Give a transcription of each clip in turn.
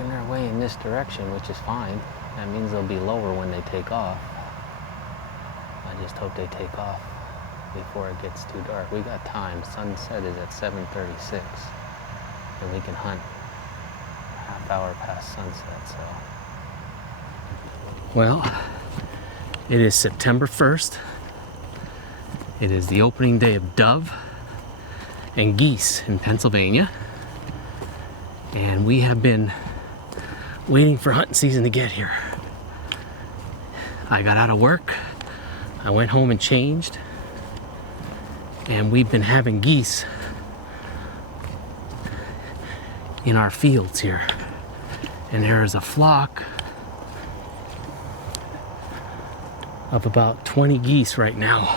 working their way in this direction, which is fine. That means they'll be lower when they take off. I just hope they take off before it gets too dark. We got time. Sunset is at 7:36, and we can hunt half hour past sunset. So, well, it is September 1st. It is the opening day of dove and geese in Pennsylvania, and we have been waiting for hunting season to get here. I got out of work, I went home and changed, and we've been having geese in our fields here. And there is a flock of about 20 geese right now,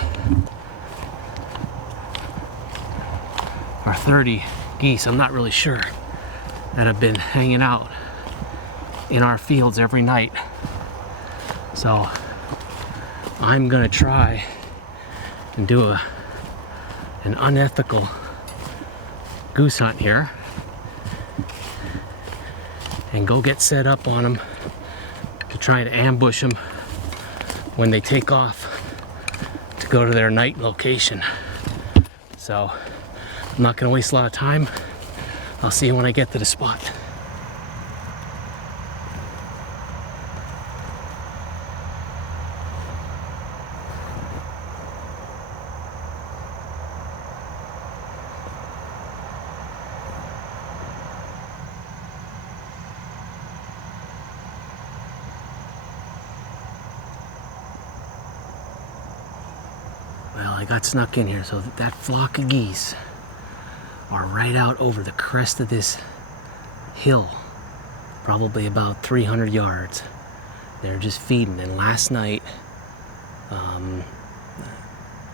or 30 geese, I'm not really sure, that have been hanging out in our fields every night. So I'm gonna try and do an unethical goose hunt here and go get set up on them to try and ambush them when they take off to go to their night location. So I'm not gonna waste a lot of time. I'll see you when I get to the spot. Well, I got snuck in here, so that flock of geese are right out over the crest of this hill, probably about 300 yards. They're just feeding. And last night,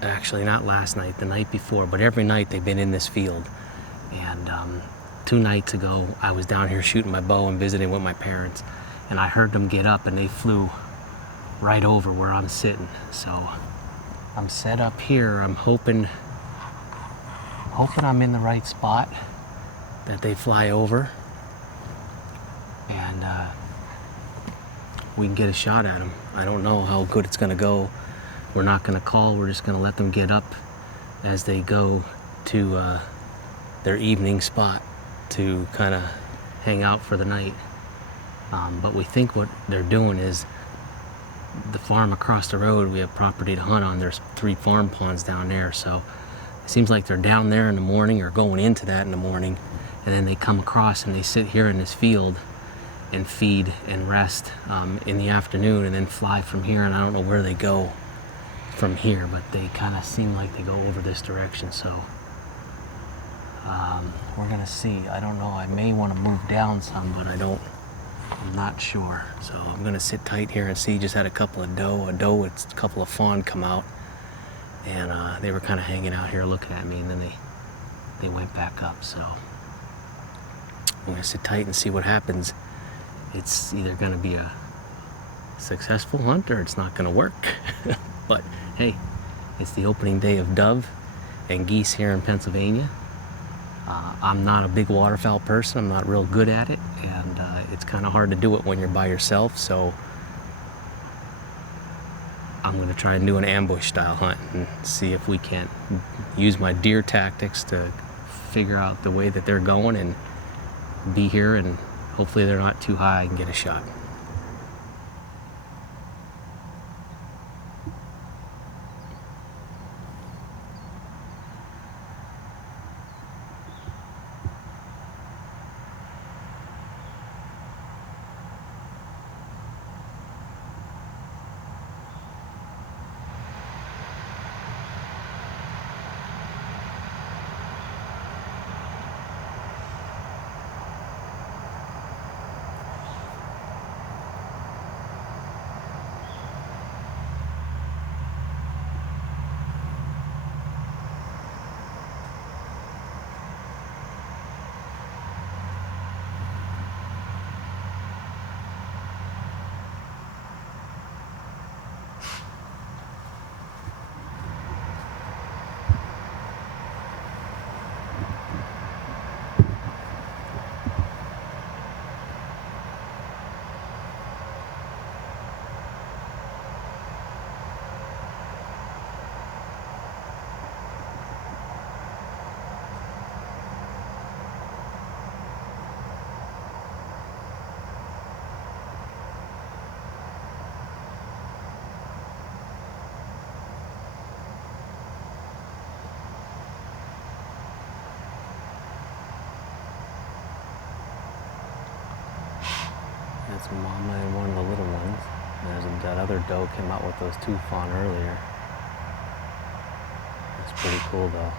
actually not last night, the night before, but every night they've been in this field. And 2 nights ago, I was down here shooting my bow and visiting with my parents, and I heard them get up and they flew right over where I'm sitting. So I'm set up here. I'm hoping I'm in the right spot, that they fly over and we can get a shot at them. I don't know how good it's gonna go. We're not gonna call, we're just gonna let them get up as they go to their evening spot to kind of hang out for the night. But we think what they're doing is, the farm across the road, we have property to hunt on. There's 3 farm ponds down there, so it seems like they're down there in the morning or going into that in the morning, and then they come across and they sit here in this field and feed and rest in the afternoon, and then fly from here. And I don't know where they go from here, but they kind of seem like they go over this direction. So we're gonna see. I don't know, I may want to move down some, but I'm not sure. So I'm gonna sit tight here and see. Just had a couple of a couple of fawn come out, and they were kind of hanging out here looking at me, and then they went back up. So I'm gonna sit tight and see what happens. It's either gonna be a successful hunt or it's not gonna work. But hey, it's the opening day of dove and geese here in Pennsylvania. I'm not a big waterfowl person. I'm not real good at it, and it's kind of hard to do it when you're by yourself. So I'm going to try and do an ambush style hunt and see if we can't use my deer tactics to figure out the way that they're going and be here, and hopefully they're not too high and get a shot. That's mama and one of the little ones. That other doe came out with those two fawn earlier. That's pretty cool though.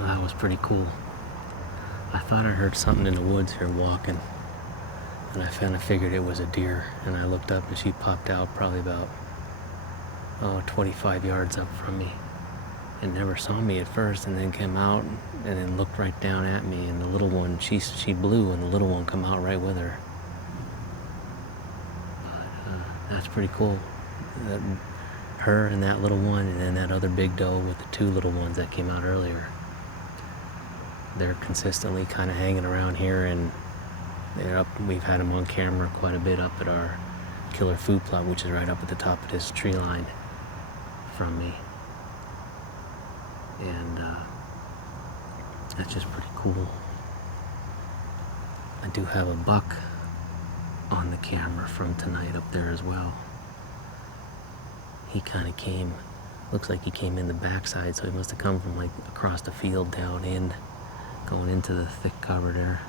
That was pretty cool. I thought I heard something in the woods here walking, and I kind of figured it was a deer, and I looked up and she popped out probably about 25 yards up from me and never saw me at first, and then came out and then looked right down at me, and the little one, she blew, and the little one come out right with her. But, that's pretty cool. Her and that little one, and then that other big doe with the two little ones that came out earlier. They're consistently kind of hanging around here, and they're up. We've had them on camera quite a bit up at our killer food plot, which is right up at the top of this tree line from me. And that's just pretty cool. I do have a buck on the camera from tonight up there as well. He kind of came, looks like he came in the backside, so he must have come from like across the field down in, going into the thick cover there.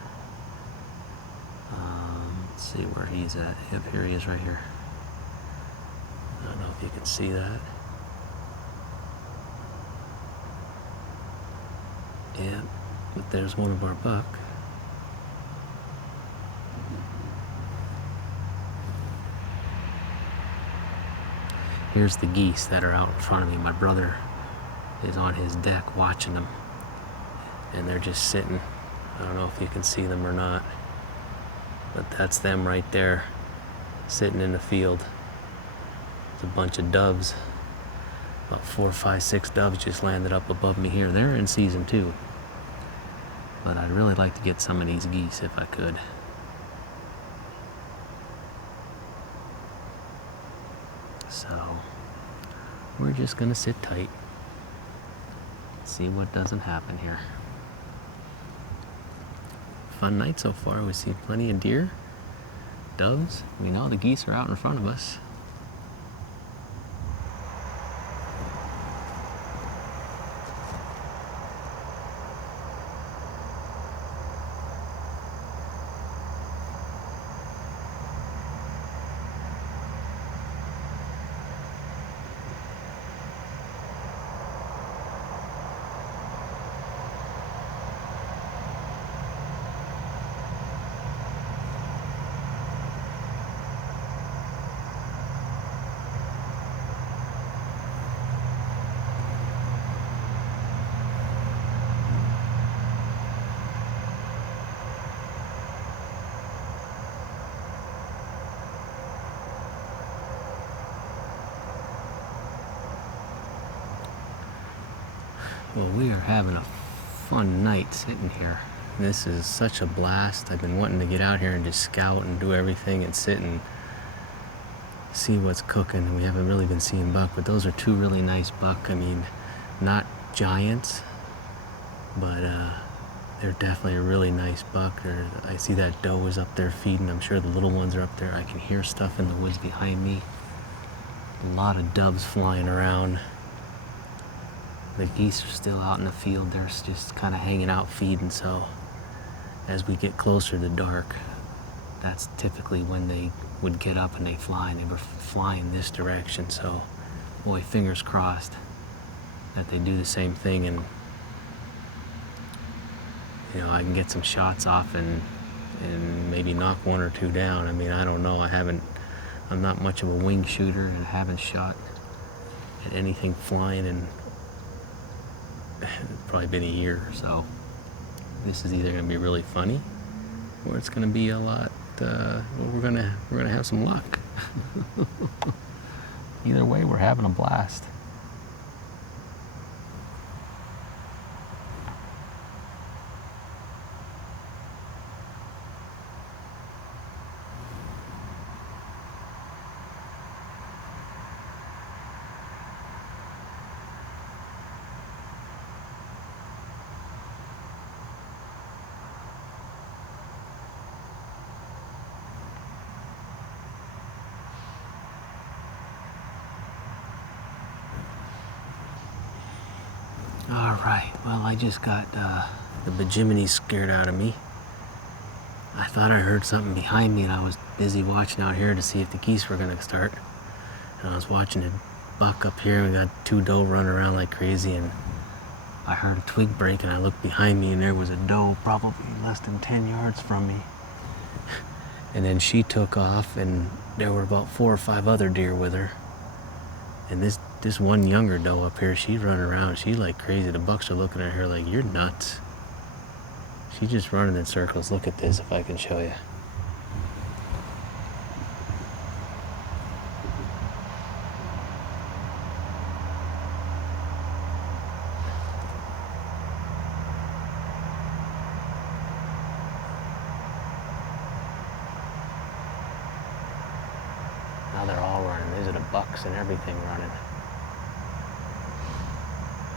Let's see where he's at. Yep, here he is right here. I don't know if you can see that. Yeah, but there's one of our buck. Here's the geese that are out in front of me. My brother is on his deck watching them, and they're just sitting. I don't know if you can see them or not, but that's them right there, sitting in the field. It's a bunch of doves. About 4, 5, 6 doves just landed up above me here. They're in season 2. But I'd really like to get some of these geese if I could. So we're just gonna sit tight, see what doesn't happen here. Fun night so far. We've seen plenty of deer, doves. We know the geese are out in front of us. Well, we are having a fun night sitting here. This is such a blast. I've been wanting to get out here and just scout and do everything and sit and see what's cooking. We haven't really been seeing buck, but those are 2 really nice buck. I mean, not giants, but they're definitely a really nice buck. I see that doe is up there feeding. I'm sure the little ones are up there. I can hear stuff in the woods behind me. A lot of doves flying around. The geese are still out in the field. They're just kind of hanging out feeding, so as we get closer to dark, that's typically when they would get up and they fly, and they were flying this direction. So boy, fingers crossed that they do the same thing, and you know, I can get some shots off and maybe knock 1 or 2 down. I mean, I don't know. I'm not much of a wing shooter, and haven't shot at anything flying in probably been a year or so. This is either going to be really funny, or it's going to be a lot. We're gonna have some luck. Either way, we're having a blast. All right, well, I just got the bejiminy scared out of me. I thought I heard something behind me, and I was busy watching out here to see if the geese were gonna start. And I was watching a buck up here, and we got two doe running around like crazy, and I heard a twig break, and I looked behind me, and there was a doe probably less than 10 yards from me. And then she took off, and there were about 4 or 5 other deer with her. And this one younger doe up here, she's running around. She's like crazy. The bucks are looking at her like, you're nuts. She's just running in circles. Look at this, if I can show you. Now they're all running. These are the bucks and everything running.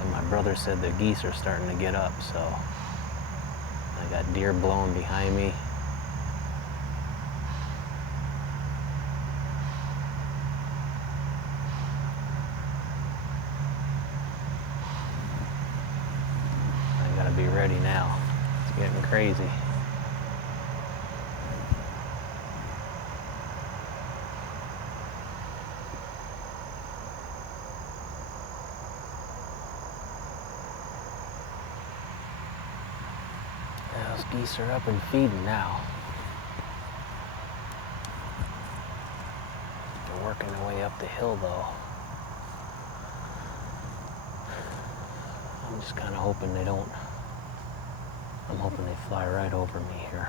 And my brother said the geese are starting to get up, so I got deer blowing behind me. I gotta be ready now. It's getting crazy. Those geese are up and feeding now. They're working their way up the hill though. I'm just kind of hoping they don't. I'm hoping they fly right over me here.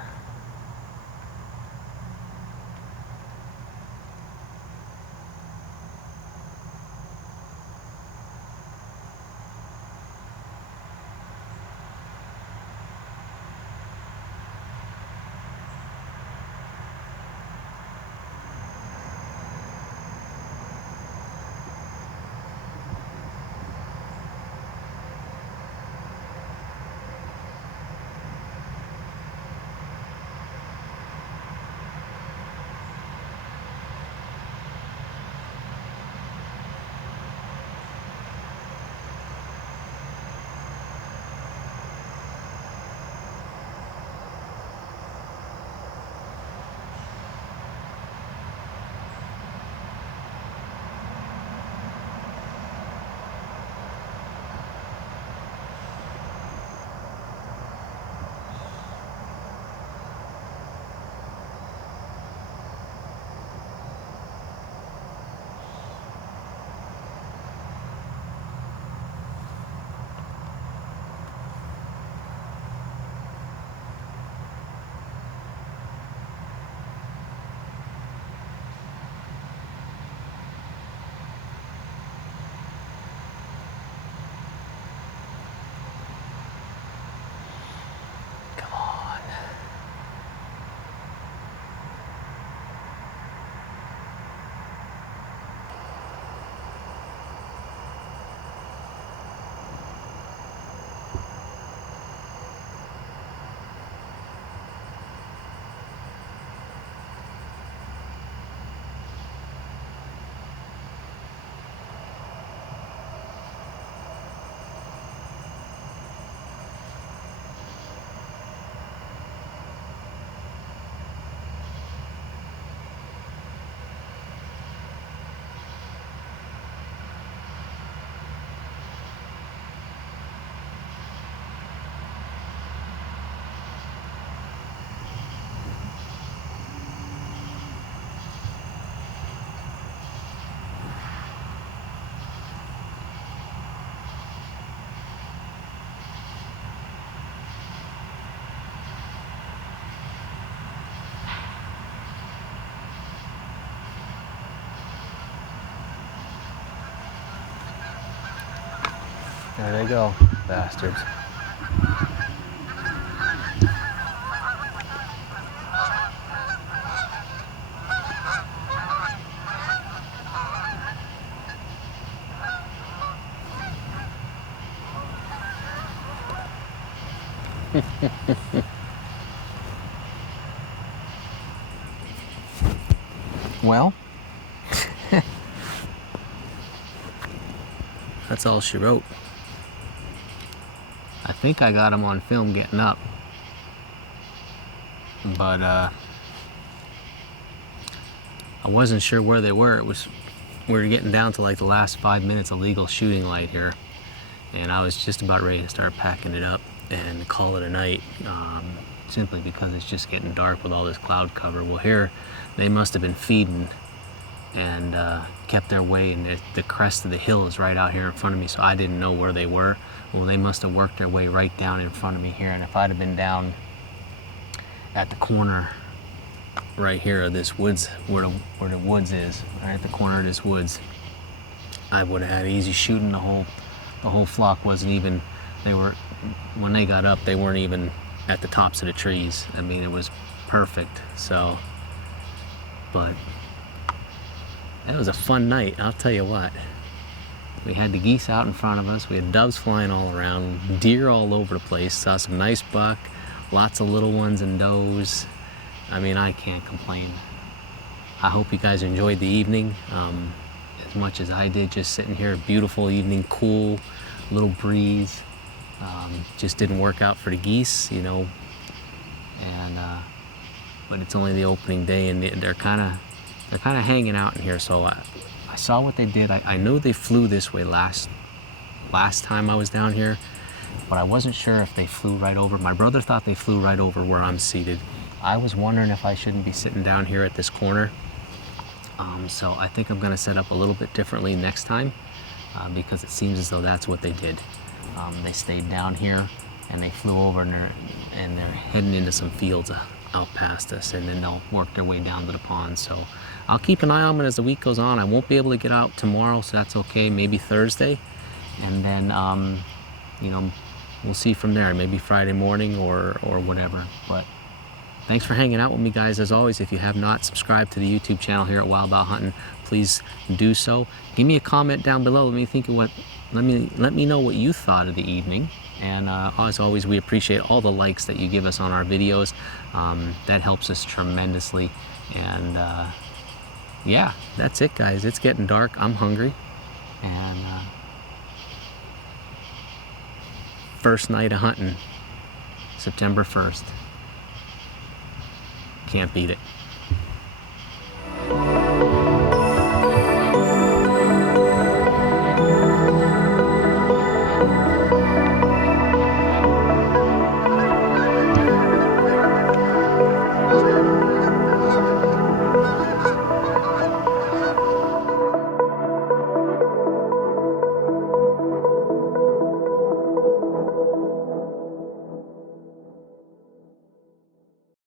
There they go, bastards. Well, that's all she wrote. think I got them on film getting up, but I wasn't sure where they were. We were getting down to like the last 5 minutes of legal shooting light here, and I was just about ready to start packing it up and call it a night, simply because it's just getting dark with all this cloud cover. Well, here they must have been feeding and kept their way, and the crest of the hill is right out here in front of me, so I didn't know where they were. Well, they must have worked their way right down in front of me here, and if I'd have been down at the corner right here of this woods, where the woods is, right at the corner of this woods, I would have had easy shooting. The whole flock wasn't even, when they got up, they weren't even at the tops of the trees. I mean, it was perfect. So, but that was a fun night, I'll tell you what. We had the geese out in front of us, we had doves flying all around, deer all over the place, saw some nice buck, lots of little ones and does. I mean, I can't complain. I hope you guys enjoyed the evening as much as I did, just sitting here. Beautiful evening, cool, little breeze. Just didn't work out for the geese, you know, and but it's only the opening day, and they're kind of hanging out in here. So I saw what they did. I know they flew this way last time I was down here, but I wasn't sure if they flew right over. My brother thought they flew right over where I'm seated. I was wondering if I shouldn't be sitting down here at this corner. So I think I'm gonna set up a little bit differently next time, because it seems as though that's what they did. They stayed down here and they flew over, and they're heading into some fields out past us, and then they'll work their way down to the pond. So I'll keep an eye on them as the week goes on. I won't be able to get out tomorrow, so that's okay. Maybe Thursday, and then you know, we'll see from there. Maybe Friday morning or whatever. But thanks for hanging out with me, guys. As always, if you have not subscribed to the YouTube channel here at Wild Bout Huntin', please do so. Give me a comment down below. Let me know what you thought of the evening. And as always, we appreciate all the likes that you give us on our videos. That helps us tremendously. And yeah, that's it, guys. It's getting dark. I'm hungry. And first night of hunting, September 1st. Can't beat it.